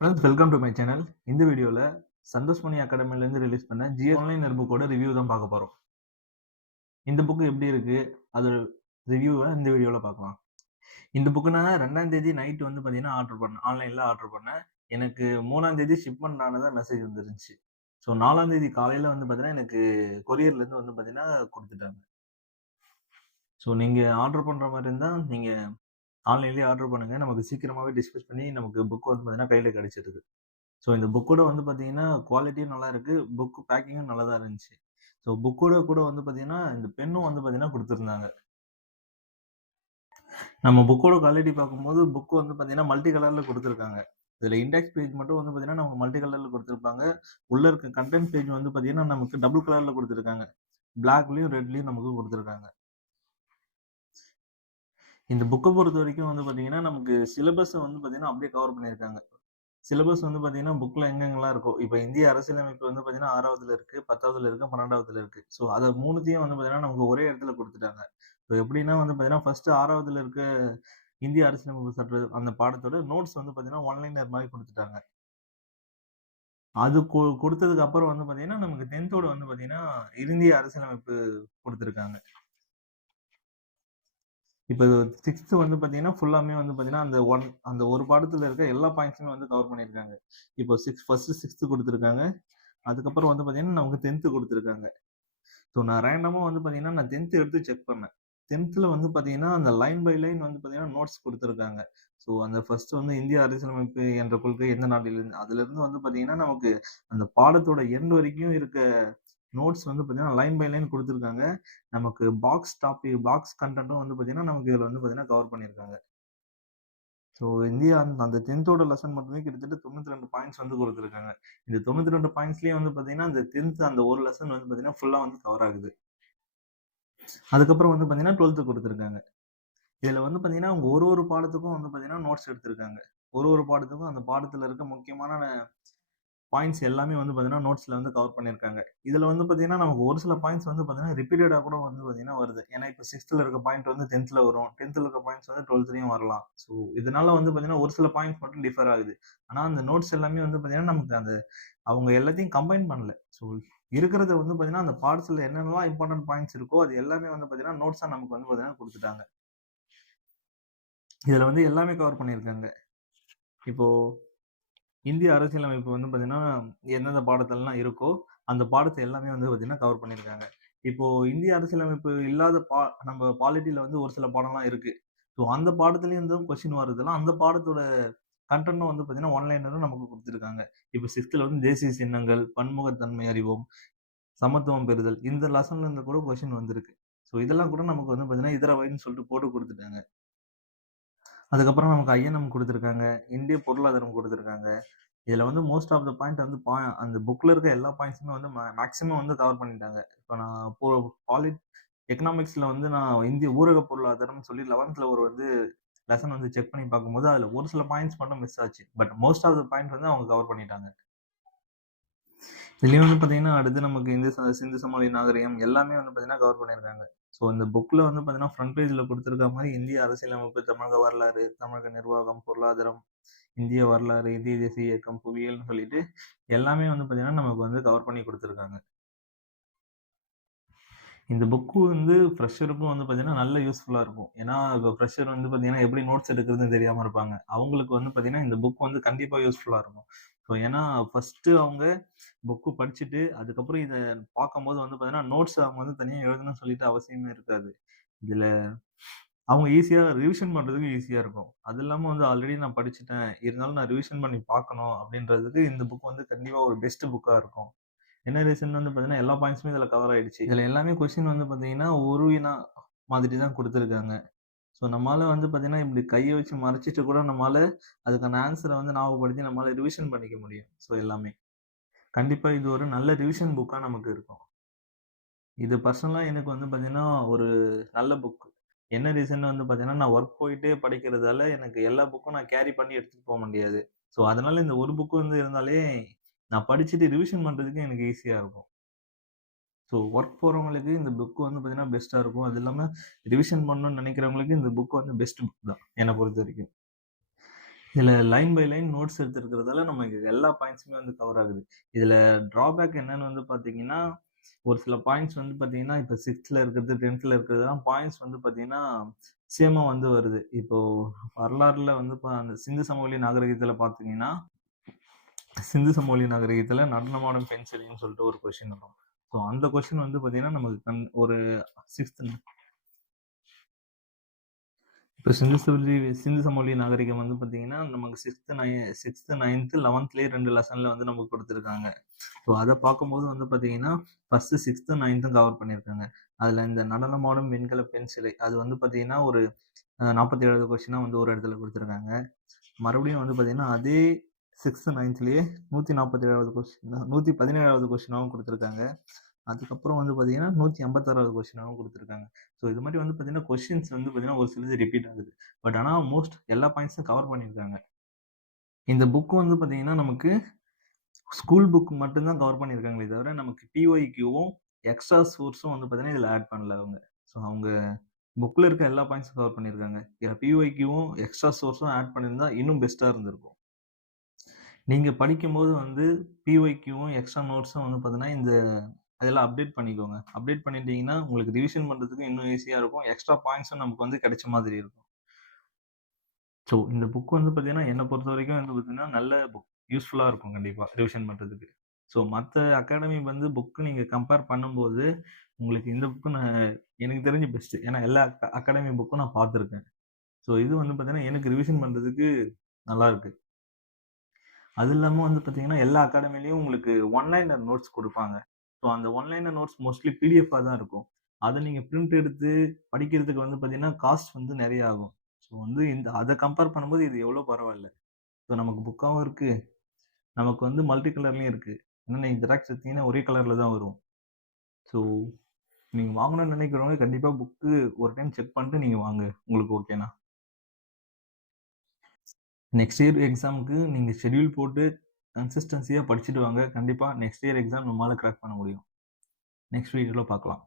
Friends, welcome to my channel. இந்த வீடியோல சந்தோஷ்மணி அகாடமிலேருந்து release பண்ண ஆன்லைன் புக்கோட ரிவ்யூ தான் பார்க்க போறோம். இந்த புக் எப்படி இருக்கு, அதோட ரிவ்யூவை இந்த வீடியோல பார்க்கலாம். இந்த புக்கு நான் 2ஆம் தேதி நைட் வந்து பார்த்தீங்கன்னா ஆர்டர் பண்ணேன். ஆன்லைன்ல ஆர்டர் பண்ணேன். எனக்கு 3ஆம் தேதி ஷிப்மெண்ட் ஆனதா மெசேஜ் வந்துருந்துச்சு. ஸோ 4ஆம் தேதி காலையில வந்து பார்த்தீங்கன்னா எனக்கு கொரியர்லேருந்து வந்து பார்த்தீங்கன்னா குடுத்துட்டாங்க. ஸோ நீங்க ஆர்டர் பண்ற மாரி இருந்தா நீங்க ஆன்லைன்லயே ஆர்டர் பண்ணுங்க. நமக்கு சீக்கிரமாவே டிஸ்பேட்ச் பண்ணி நமக்கு புக் வந்து பார்த்தீங்கன்னா கையில கிடைச்சிருது. ஸோ இந்த புக்கோட வந்து பார்த்தீங்கன்னா, குவாலிட்டியும் நல்லா இருக்கு. புக் பேக்கிங்கும் நல்லா தான் இருந்துச்சு. ஸோ புக்கோட கூட வந்து பார்த்தீங்கன்னா, இந்த பென்னும் வந்து பார்த்தீங்கன்னா குடுத்திருந்தாங்க. நம்ம புக்கோட குவாலிட்டி பார்க்கும்போது, புக் வந்து பார்த்தீங்கன்னா, மல்டி கலர்ல குடுத்திருக்காங்க. இதுல இண்டெக்ஸ் பேஜ் மட்டும் வந்து பார்த்தீங்கன்னா, நமக்கு மல்டி கலர்ல குடுத்திருப்பாங்க. உள்ள இருக்க கன்டென்ட் பேஜ் வந்து பார்த்தீங்கன்னா, நமக்கு டபுள் கலர்ல குடுத்திருக்காங்க. பிளாக்லயும், ரெட்லயும் நமக்கு குடுத்திருக்காங்க. இந்த புக்க பொறுத்தவரைக்கும் வந்து பார்த்தீங்கன்னா, நமக்கு சிலபஸ வந்து பார்த்தீங்கன்னா, அப்படியே கவர் பண்ணியிருக்காங்க. சிலபஸ் வந்து பார்த்தீங்கன்னா, புக்ல எங்கெங்கலாம் இருக்கோ, இப்ப இந்திய அரசியலமைப்பு வந்து பார்த்தீங்கன்னா 6வதுல இருக்கு, 10வதுல இருக்கு, 12வதுல இருக்கு. ஸோ அத 3த்தையும் வந்து பார்த்தீங்கன்னா, நமக்கு ஒரே இடத்துல குடுத்துட்டாங்க. இப்ப எப்படின்னா வந்து பார்த்தீங்கன்னா, ஃபர்ஸ்ட் 6வதுல இருக்க இந்திய அரசியலமைப்பு சட்ட அந்த பாடத்தோட நோட்ஸ் வந்து பார்த்தீங்கன்னா, ஒன்லைனர் மாரி குடுத்துட்டாங்க. அது குடுத்ததுக்கு அப்புறம் வந்து பார்த்தீங்கன்னா, நமக்கு 10த்தோட வந்து பார்த்தீங்கன்னா, இந்திய அரசியலமைப்பு குடுத்துருக்காங்க. இப்ப 6த் வந்து பார்த்தீங்கன்னா, ஃபுல்லாமே வந்து பார்த்தீங்கன்னா, அந்த ஒரு பாடத்துல இருக்க எல்லா பாயிண்ட்ஸுமே வந்து கவர் பண்ணியிருக்காங்க. இப்போ ஃபர்ஸ்ட் 6த் குடுத்துருக்காங்க. அதுக்கப்புறம் வந்து பார்த்தீங்கன்னா, நமக்கு 10த் குடுத்துருக்காங்க. ஸோ நான் ரேண்டமா வந்து பார்த்தீங்கன்னா, நான் 10த் எடுத்து செக் பண்ணேன். 10த்ல வந்து பார்த்தீங்கன்னா, அந்த லைன் பை லைன் வந்து பார்த்தீங்கன்னா, நோட்ஸ் குடுத்துருக்காங்க. ஸோ அந்த ஃபர்ஸ்ட் வந்து இந்திய அரசியலமைப்பு என்ற கொள்கை எந்த நாட்டிலிருந்து அதிலிருந்து வந்து பார்த்தீங்கன்னா, நமக்கு அந்த பாடத்தோட எண்ட் வரைக்கும் இருக்க நோட்ஸ் வந்து பார்த்தீங்கன்னா, லைன் பை லைன் குடுத்துருக்காங்க. நமக்கு பாக்ஸ் கன்டென்ட்டும் வந்து பார்த்தீங்கன்னா, நமக்கு இதுல வந்து பார்த்தீங்கன்னா, கவர் பண்ணியிருக்காங்க. ஸோ இந்தியா அந்த 10த்தோட லெசன் மட்டுமே கிட்டத்தட்ட 92 பாயிண்ட்ஸ் வந்து குடுத்துருக்காங்க. இந்த 92 பாயிண்ட்ஸ்லயே வந்து பார்த்தீங்கன்னா, அந்த 10த் அந்த ஒரு லெசன் வந்து பார்த்தீங்கன்னா, ஃபுல்லா வந்து கவர் ஆகுது. அதுக்கப்புறம் வந்து பார்த்தீங்கன்னா, 12த் குடுத்துருக்காங்க. இதுல வந்து பார்த்தீங்கன்னா, அவங்க ஒரு ஒரு பாடத்துக்கும் வந்து பார்த்தீங்கன்னா, நோட்ஸ் எடுத்திருக்காங்க. ஒரு ஒரு பாடத்துக்கும் அந்த பாடத்துல இருக்க முக்கியமான பாயிண்ட்ஸ் எல்லாமே வந்து பார்த்தீங்கன்னா, நோட்ஸ்ல வந்து கவர் பண்ணியிருக்காங்க. இதுல வந்து பார்த்தீங்கன்னா, நமக்கு ஒரு சில பாயிண்ட்ஸ் வந்து பார்த்தீங்கன்னா, ரிப்பீட்டடா கூட வந்து பார்த்தீங்கன்னா வருது. ஏன்னா, இப்ப 6த்ல இருக்க பாயிண்ட் வந்து 10த்ல வரும். 10த்ல இருக்க பாயிண்ட்ஸ் வந்து 12த்லயும் வரலாம். ஸோ, இதனால வந்து பார்த்தீங்கன்னா, ஒரு சில பாயிண்ட்ஸ் மட்டும் டிஃபர் ஆகுது. ஆனா, அந்த நோட்ஸ் எல்லாமே வந்து பார்த்தீங்கன்னா, நமக்கு அவங்க எல்லாத்தையும் கம்பைன் பண்ணல. ஸோ, இருக்கிறத வந்து பார்த்தீங்கன்னா, அந்த பாடத்துல என்னென்னலாம் இம்பார்ட்டன்ட் பாயிண்ட்ஸ் இருக்கோ, அது எல்லாமே வந்து பார்த்தீங்கன்னா, நோட்ஸா நமக்கு வந்து பார்த்தீங்கன்னா குடுத்துட்டாங்க. இதுல வந்து எல்லாமே கவர் பண்ணியிருக்காங்க. இப்போ இந்திய அரசியலமைப்பு வந்து பார்த்தீங்கன்னா, எந்தெந்த பாடத்துலலாம் இருக்கோ, அந்த பாடத்த எல்லாமே வந்து பார்த்தீங்கன்னா, கவர் பண்ணியிருக்காங்க. இப்போ இந்திய அரசியலமைப்பு இல்லாத நம்ம பாலிட்டில வந்து ஒரு சில பாடம்லாம் இருக்கு. ஸோ அந்த பாடத்துலயும் வந்து கொஸ்டின் வரதெல்லாம் அந்த பாடத்தோட கன்டென்ட்டும் வந்து பார்த்தீங்கன்னா, ஒன்லைனரும் நமக்கு குடுத்துருக்காங்க. இப்போ 6த்ல வந்து தேசிய சின்னங்கள், பன்முகத்தன்மை அறிவோம், சமத்துவம் பெறுதல் இந்த லெசன்ல இருந்து கூட கொஸ்டின் வந்திருக்கு. ஸோ இதெல்லாம் கூட நமக்கு வந்து பார்த்தீங்கன்னா, இதர வயதுன்னு சொல்லிட்டு போட்டு குடுத்துட்டாங்க. அதுக்கப்புறம் நமக்கு ஐஎன்எம் குடுத்துருக்காங்க. இந்திய பொருளாதாரம் குடுத்துருக்காங்க. இதுல வந்து மோஸ்ட் ஆஃப் த பாயிண்ட் வந்து அந்த புக்ல இருக்க எல்லா பாயிண்ட்ஸுமே வந்து மேக்ஸிமம் வந்து கவர் பண்ணிட்டாங்க. இப்ப நான் பாலிட் எக்கனாமிக்ஸ்ல வந்து நான் இந்திய ஊரக பொருளாதாரம்னு சொல்லி 11த்ல ஒரு வந்து லெசன் வந்து செக் பண்ணி பார்க்கும்போது, அதுல ஒரு சில பாயிண்ட்ஸ் மட்டும் மிஸ் ஆச்சு. But most of the point வந்து அவங்க கவர் பண்ணிட்டாங்க. இதுலயும் வந்து பாத்தீங்கன்னா, அடுத்து நமக்கு சிந்து சமவெளி நாகரிகம் எல்லாமே வந்து பாத்தீங்கன்னா கவர் பண்ணியிருக்காங்க. ஸோ இந்த புக்ல வந்து பாத்தீங்கன்னா, ஃப்ரண்ட் பேஜ்ல குடுத்திருக்க மாரி இந்திய அரசியலமைப்பு, தமிழக வரலாறு, தமிழக நிர்வாகம், பொருளாதாரம், இந்திய வரலாறு, இந்திய தேசிய இயக்கம், புவியியல்னு சொல்லிட்டு எல்லாமே வந்து பாத்தீங்கன்னா, நமக்கு வந்து கவர் பண்ணி குடுத்துருக்காங்க. இந்த புக்கு வந்து ஃப்ரெஷருக்கும் வந்து பாத்தீங்கன்னா, நல்ல யூஸ்ஃபுல்லா இருக்கும். ஏன்னா, இப்ப ஃப்ரெஷர் வந்து பாத்தீங்கன்னா, எப்படி நோட்ஸ் எடுக்குறதுன்னு தெரியாம இருப்பாங்க. அவங்களுக்கு வந்து பாத்தீங்கன்னா, இந்த புக் வந்து கண்டிப்பா யூஸ்ஃபுல்லா இருக்கும். ஸோ ஏன்னா, ஃபர்ஸ்ட்டு அவங்க புக்கு படிச்சுட்டு, அதுக்கப்புறம் இத பார்க்கும்போது வந்து பாத்தீங்கன்னா, நோட்ஸ் அவங்க வந்து தனியா எழுதணும்னு சொல்லிட்டு அவசியமே இருக்காது. இதுல அவங்க ஈஸியா ரிவிஷன் பண்றதுக்கு ஈஸியா இருக்கும். அது இல்லாம வந்து ஆல்ரெடி நான் படிச்சுட்டேன். இருந்தாலும் நான் ரிவிஷன் பண்ணி பார்க்கணும் அப்படின்றதுக்கு இந்த புக் வந்து கண்டிப்பா ஒரு பெஸ்ட் புக்கா இருக்கும். என்ன ரீசன் வந்து பார்த்தீங்கன்னா, எல்லா பாயிண்ட்ஸுமே இதுல கவர் ஆயிடுச்சு. இதுல எல்லாமே கொஸ்டின் வந்து பார்த்தீங்கன்னா, ஒரு வினா மாதிரி தான் குடுத்துருக்காங்க. ஸோ நம்மால வந்து பார்த்தீங்கன்னா, இப்படி கைய வச்சு மறைச்சிட்டு கூட நம்மால அதுக்கான ஆன்ஸர வந்து ஞாபகப்படுத்தி நம்மால ரிவிஷன் பண்ணிக்க முடியும். ஸோ எல்லாமே. கண்டிப்பா இது ஒரு நல்ல ரிவிஷன் புக்கா நமக்கு இருக்கும். இது பர்சனலா எனக்கு வந்து பார்த்தீங்கன்னா, ஒரு நல்ல புக். என்ன ரீசன் வந்து பார்த்தீங்கன்னா, நான் வொர்க் போயிட்டே படிக்கிறதால, எனக்கு எல்லா புக்கும் நான் கேரி பண்ணி எடுத்துட்டு போ முடியாது. ஸோ அதனால இந்த ஒரு புக் வந்து இருந்தாலே, நான் படிச்சுட்டு ரிவிஷன் பண்றதுக்கு எனக்கு ஈஸியா இருக்கும். ஸோ வொர்க் போறவங்களுக்கு இந்த புக் வந்து பார்த்தீங்கன்னா பெஸ்ட்டா இருக்கும். அது இல்லாம ரிவிஷன் பண்ணணும்னு நினைக்கிறவங்களுக்கு இந்த புக் வந்து பெஸ்ட் புக் தான், என்ன பொறுத்தவரைக்கும். இதுல லைன் பை லைன் நோட்ஸ் எடுத்திருக்கிறதால நமக்கு எல்லா பாயிண்ட்ஸுமே வந்து கவர் ஆகுது. இதுல ட்ராபேக் என்னன்னு வந்து பார்த்தீங்கன்னா, ஒரு சில பாயிண்ட்ஸ் வந்து பார்த்தீங்கன்னா, இப்ப 6த்ல இருக்கிறது, 10த்ல இருக்கிறதெல்லாம் பாயிண்ட்ஸ் வந்து பார்த்தீங்கன்னா, சேமா வந்து வருது. இப்போ வரலாறுல வந்து அந்த சிந்து சமவெளி நாகரிகத்துல பார்த்தீங்கன்னா, சிந்து சமவெளி நாகரிகத்துல நடனமாடும் பெண் சிலைன்னு சொல்லிட்டு ஒரு கொஸ்டின் வரும். ஸோ அந்த கொஸ்டின் வந்து பார்த்தீங்கன்னா, நமக்கு ஒரு 6த் இப்போ சிந்து சமவெளி நாகரிகம் வந்து பார்த்தீங்கன்னா, நமக்கு 6த், 9த், 11த்லயே 2 லெசன்ல வந்து நமக்கு குடுத்துருக்காங்க. ஸோ அத பார்க்கும்போது வந்து பார்த்தீங்கன்னா, ஃபர்ஸ்ட் 6த்தும் 9த்தும் கவர் பண்ணியிருக்காங்க. அதுல இந்த நடனமாடும் வெண்கல பெண் சிலை அது வந்து பார்த்தீங்கன்னா, ஒரு 47வது கொஸ்டினா வந்து ஒரு இடத்துல குடுத்துருக்காங்க. மறுபடியும் வந்து பார்த்தீங்கன்னா, அதே 6த், 9த்லயே 147வது கொஸ்டின் 117வது கொஸ்டினாவும் குடுத்துருக்காங்க. அதுக்கப்புறம் வந்து பார்த்தீங்கன்னா, 156வது கொஸ்டினாவும் குடுத்துருக்காங்க. ஸோ இது மாரி வந்து பார்த்தீங்கன்னா, கொஸ்டின்ஸ் வந்து பார்த்தீங்கன்னா, ஒரு சிலது ரிப்பீட் ஆகுது. பட் ஆனா எல்லா பாயிண்ட்ஸும் கவர் பண்ணியிருக்காங்க. இந்த புக் வந்து பார்த்தீங்கன்னா, நமக்கு ஸ்கூல் புக் மட்டும் தான் கவர் பண்ணியிருக்காங்களே தவிர, நமக்கு பிஒய்க்யூவும், எக்ஸ்ட்ரா சோர்ஸும் வந்து பார்த்தீங்கன்னா, இதுல ஆட் பண்ணல அவங்க. ஸோ அவங்க புக்ல இருக்க எல்லா பாயிண்ட்ஸும் கவர் பண்ணியிருக்காங்க. இதுல பிஒய்க்யூவும், எக்ஸ்ட்ரா சோர்ஸும் ஆட் பண்ணியிருந்தா இன்னும் பெஸ்ட்டா இருந்திருக்கும். நீங்க படிக்கும்போது வந்து பிஒய்க்யூவும், எக்ஸ்ட்ரா நோட்ஸும் வந்து பார்த்தீங்கன்னா, அதெல்லாம் அப்டேட் பண்ணிக்கோங்க. அப்டேட் பண்ணிட்டீங்கன்னா, உங்களுக்கு ரிவிஷன் பண்றதுக்கு இன்னும் ஈஸியா இருக்கும். எக்ஸ்ட்ரா பாயிண்ட்ஸும் நமக்கு வந்து கிடைச்ச மாதிரி இருக்கும். ஸோ இந்த புக் வந்து பார்த்தீங்கன்னா, என்ன பொறுத்தவரைக்கும் வந்து பார்த்தீங்கன்னா, நல்ல புக். யூஸ்ஃபுல்லா இருக்கும் கண்டிப்பா, ரிவிஷன் பண்றதுக்கு. ஸோ மத்த அகாடமி வந்து புக் நீங்க கம்பேர் பண்ணும்போது, உங்களுக்கு இந்த புக் எனக்கு தெரிஞ்சு பெஸ்ட். ஏன்னா எல்லா அகாடமி புக்கும் நான் பார்த்துருக்கேன். ஸோ இது வந்து பார்த்தீங்கன்னா, எனக்கு ரிவிஷன் பண்றதுக்கு நல்லா இருக்கு. அது இல்லாம வந்து பார்த்தீங்கன்னா, எல்லா அகாடமிலயும் உங்களுக்கு ஒன் லைனர் நோட்ஸ் குடுப்பாங்க. ஸோ அந்த ஒன் லைனர் நோட்ஸ் மோஸ்ட்லி பிடிஎஃப்பா தான் இருக்கும். அத நீங்க பிரிண்ட் எடுத்து படிக்கிறதுக்கு வந்து பார்த்தீங்கன்னா, காஸ்ட் வந்து நெறைய ஆகும். ஸோ வந்து அத கம்பேர் பண்ணும்போது இது எவ்வளோ பரவால்ல. ஸோ நமக்கு புக்காவும் இருக்கு. நமக்கு வந்து மல்டி கலர்லயும் இருக்கு. ஏன்னா நீங்க ஜெராக்ஸ் எடுத்தீங்கன்னா ஒரே கலர்ல தான் வரும். ஸோ நீங்க வாங்கணும்னு நெனைக்கிறவங்க கண்டிப்பா புக்கு ஒரு டைம் செக் பண்ணிட்டு நீங்க வாங்க. உங்களுக்கு ஓகேனா. நெக்ஸ்ட் இயர் எக்ஸாம்க்கு நீங்க ஷெட்யூல் போட்டு கன்சிஸ்டன்சியா படிச்சுட்டு வாங்க. கண்டிப்பா நெக்ஸ்ட் இயர் எக்ஸாம் நம்மால கிராக் பண்ண முடியும். நெக்ஸ்ட் வீடியோல பார்க்கலாம்.